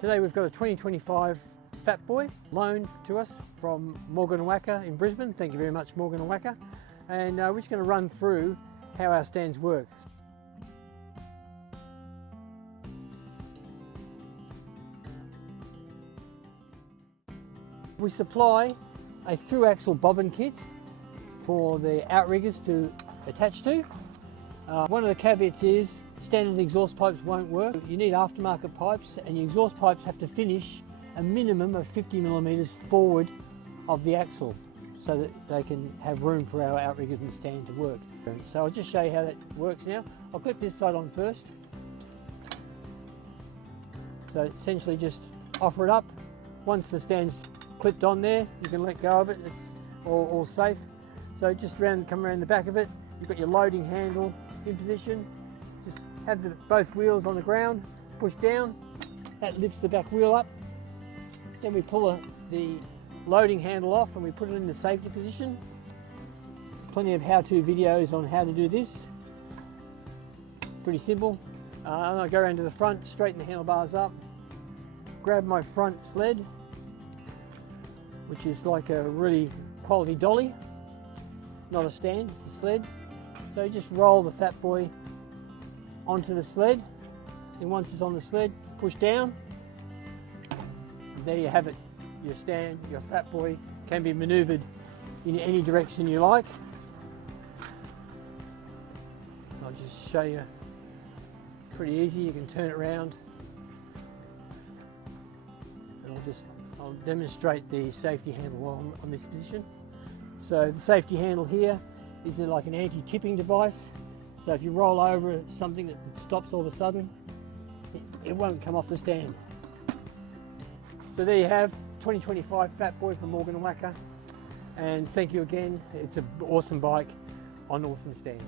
Today we've got a 2025 Fat Boy loaned to us from Morgan Wacker in Brisbane. Thank you very much, Morgan Wacker. And we're just going to run through how our stands work. We supply a through axle bobbin kit for the outriggers to attach to. One of the caveats is standard exhaust pipes won't work. You need aftermarket pipes, and your exhaust pipes have to finish a minimum of 50 millimeters forward of the axle so that they can have room for our outriggers and stand to work. So I'll just show you how that works now. I'll clip this side on first. So essentially just offer it up. Once the stand's clipped on there, you can let go of it. It's all safe. So just come around the back of it. You've got your loading handle in position. Just have both wheels on the ground, push down. That lifts the back wheel up. Then we pull the loading handle off and we put it in the safety position. Plenty of how-to videos on how to do this. Pretty simple. And I go around to the front, straighten the handlebars up, grab my front sled, which is like a really quality dolly, not a stand, it's a sled. So you just roll the Fat Boy onto the sled, and once it's on the sled, push down. And there you have it. Your stand, your Fat Boy can be manoeuvred in any direction you like. I'll just show you, pretty easy, you can turn it around. And I'll demonstrate the safety handle while I'm on this position. So the safety handle here is like an anti-tipping device. So if you roll over something that stops all of a sudden, it won't come off the stand. So there you have 2025 Fat Boy from Morgan Wacker. And thank you again. It's an awesome bike on awesome stands.